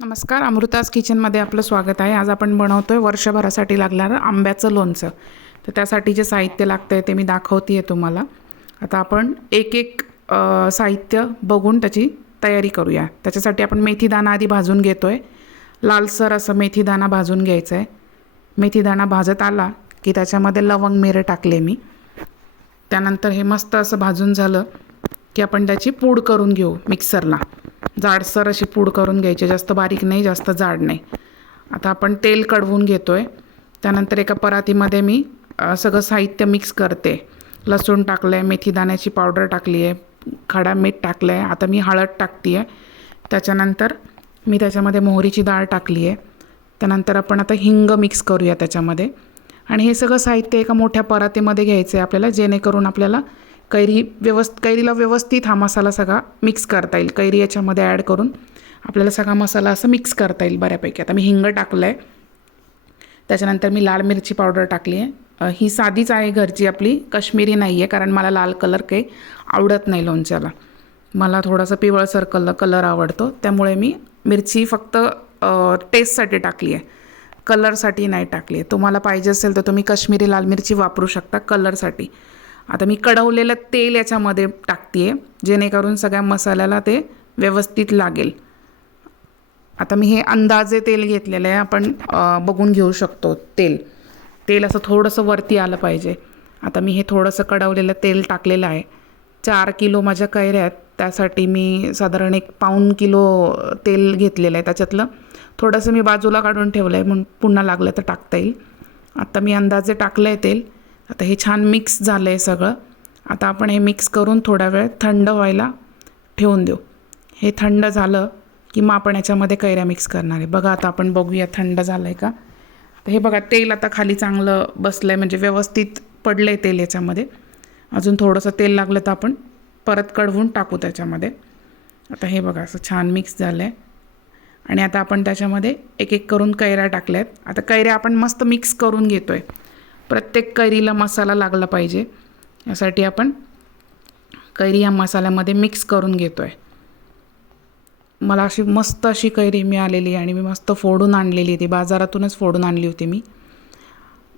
नमस्कार अमृताज किचनमध्ये आपलं स्वागत आहे. आज आपण बनवतो आहे वर्षभरासाठी लागणारं आंब्याचं लोणचं. तर त्यासाठी जे साहित्य लागतं आहे ते मी दाखवते आहे तुम्हाला. आता आपण एक एक साहित्य बघून त्याची तयारी करूया. त्याच्यासाठी आपण मेथीदाणा आधी भाजून घेतो आहे लालसर असं मेथीदाणा भाजून घ्यायचं आहे मेथीदाणा भाजत आला की त्याच्यामध्ये लवंग मिरे टाकले मी. त्यानंतर हे मस्त असं भाजून झालं की आपण त्याची पूड करून घेऊ मिक्सरला. जाडसर अशी पूड करून घ्यायची जास्त बारीक नाही जास्त जाड नाही. आता आपण तेल कढवून घेतो आहे त्यानंतर एका परातीमध्ये मी सगळं साहित्य मिक्स करते. लसूण टाकलं आहे मेथी दाण्याची पावडर टाकली आहे खडा मीठ टाकलं आहे आता मी हळद टाकते आहे त्याच्यानंतर मी त्याच्यामध्ये मोहरीची डाळ टाकली आहे त्यानंतर आपण आता हिंग मिक्स करूया त्याच्यामध्ये. आणि हे सगळं साहित्य एका मोठ्या परातीमध्ये घ्यायचं आहे आपल्याला जेणेकरून आपल्याला कैरी व्यवस्थ कैरीला व्यवस्थित हा मसाला सगळा मिक्स करता येईल. कैरी याच्यामध्ये ॲड करून आपल्याला सगळा मसाला असं मिक्स करता येईल बऱ्यापैकी. आता मी हिंग टाकलं आहे त्याच्यानंतर मी लाल मिरची पावडर टाकली आहे. ही साधीच आहे घरची आपली. कश्मीरी नाही आहे कारण मला लाल कलर काही आवडत नाही लोणच्याला. मला थोडासा पिवळसर कलर कलर आवडतो. त्यामुळे मी मिरची फक्त टेस्टसाठी टाकली आहे. कलरसाठी नाही टाकली आहे. तुम्हाला पाहिजे असेल तर तुम्ही कश्मीरी लाल मिरची वापरू शकता कलरसाठी आता मी कढवलेलं तेल याच्यामध्ये टाकते आहे जेणेकरून सगळ्या मसाल्याला ते व्यवस्थित लागेल. आता मी हे अंदाजे तेल घेतलेलं आहे आपण बघून घेऊ शकतो तेल. तेल असं थोडंसं वरती आलं पाहिजे. आता मी हे थोडंसं कढवलेलं तेल टाकलेलं आहे. चार किलो माझ्या कैऱ्या आहेत त्यासाठी मी साधारण एक पाऊण किलो तेल घेतलेलं आहे त्याच्यातलं. थोडंसं मी बाजूला काढून ठेवलं आहे म्हणून पुन्हा लागलं तर टाकता येईल. आता मी अंदाजे टाकलं आहे तेल. आता हे छान मिक्स झालं आहे सगळं. आता आपण हे मिक्स करून थोडा वेळ थंड व्हायला ठेवून देऊ. हे थंड झालं की मग आपण याच्यामध्ये कैऱ्या मिक्स करणार आहे. बघा आता आपण बघूया थंड झालं आहे का? तर हे बघा तेल आता खाली चांगलं बसलं आहे म्हणजे व्यवस्थित पडलं आहे तेल याच्यामध्ये. अजून थोडंसं तेल लागलं तर आपण परत कढवून टाकू त्याच्यामध्ये. आता हे बघा असं छान मिक्स झालं आहे आणि आता आपण त्याच्यामध्ये एक एक करून कैऱ्या टाकल्या आहेत आता कैऱ्या आपण मस्त मिक्स करून घेतो आहे प्रत्येक कैरीला मसाला लागला पाहिजे. यासाठी आपण कैरी या मसाल्यामध्ये मिक्स करून घेतो आहे मला अशी मस्त अशी कैरी मिळालेली आणि मी मस्त फोडून आणलेली ती बाजारातूनच फोडून आणली होती मी.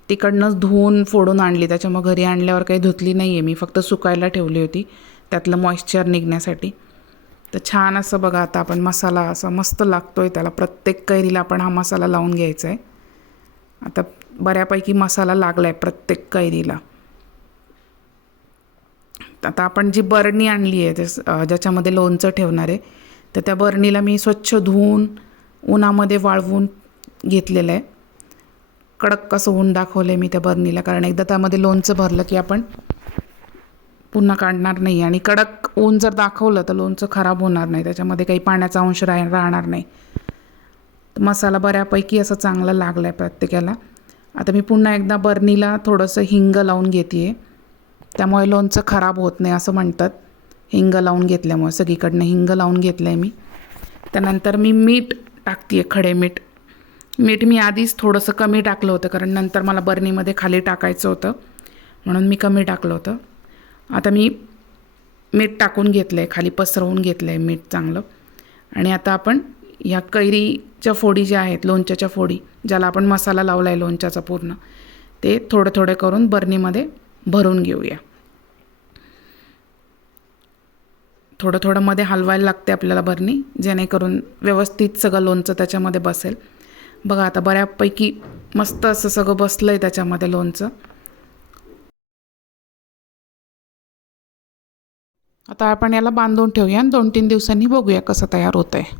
तिकडनंच धुवून फोडून आणली. त्याच्यामुळे घरी आणल्यावर काही धुतली नाही आहे मी फक्त सुकायला ठेवली होती. त्यातलं मॉइश्चर निघण्यासाठी. तर छान असं बघा आता आपण मसाला असा मस्त लागतो आहे त्याला. प्रत्येक कैरीला आपण हा मसाला लावून घ्यायचा आहे आता बऱ्यापैकी मसाला लागला आहे प्रत्येक कैरीला. आता आपण जी बरणी आणली आहे जस ज्याच्यामध्ये लोणचं ठेवणार आहे तर त्या बरणीला मी स्वच्छ धुवून उन्हामध्ये वाळवून घेतलेलं आहे. कडक कसं ऊन दाखवलं आहे मी त्या बरणीला कारण एकदा त्यामध्ये लोणचं भरलं की आपण पुन्हा काढणार नाही. आणि कडक ऊन जर दाखवलं तर लोणचं खराब होणार नाही. त्याच्यामध्ये काही पाण्याचा अंश राह राहणार नाही. तर मसाला बऱ्यापैकी असं चांगला लागला आहे प्रत्येकाला. आता मी पुन्हा एकदा बर्नीला थोडंसं हिंग लावून घेते आहे त्यामुळे लोणचं खराब होत नाही असं म्हणतात. हिंग लावून घेतल्यामुळे सगळीकडनं हिंग लावून घेतलं आहे मी. त्यानंतर मी मीठ टाकते आहे खडे मीठ. मीठ मी आधीच थोडंसं कमी टाकलं होतं कारण नंतर मला बर्नीमध्ये खाली टाकायचं होतं. म्हणून मी कमी टाकलं होतं. आता मी मीठ टाकून घेतलं आहे खाली पसरवून घेतलं आहे मीठ चांगलं. आणि आता आपण ह्या च्या फोडी ज्या आहेत लोणच्याच्या फोडी ज्याला आपण मसाला लावला आहे लोणच्याचा पूर्ण ते थोडं थोडं करून बरणीमध्ये भरून घेऊया. थोडं थोडं मध्ये हलवायला लागते आपल्याला बर्नी जेणेकरून व्यवस्थित सगळं लोणचं त्याच्यामध्ये बसेल. बघा आता बऱ्यापैकी मस्त असं सगळं बसलं आहे त्याच्यामध्ये लोणचं. आता आपण याला बांधून ठेवूया आणि दोन तीन दिवसांनी बघूया कसं तयार होतं आहे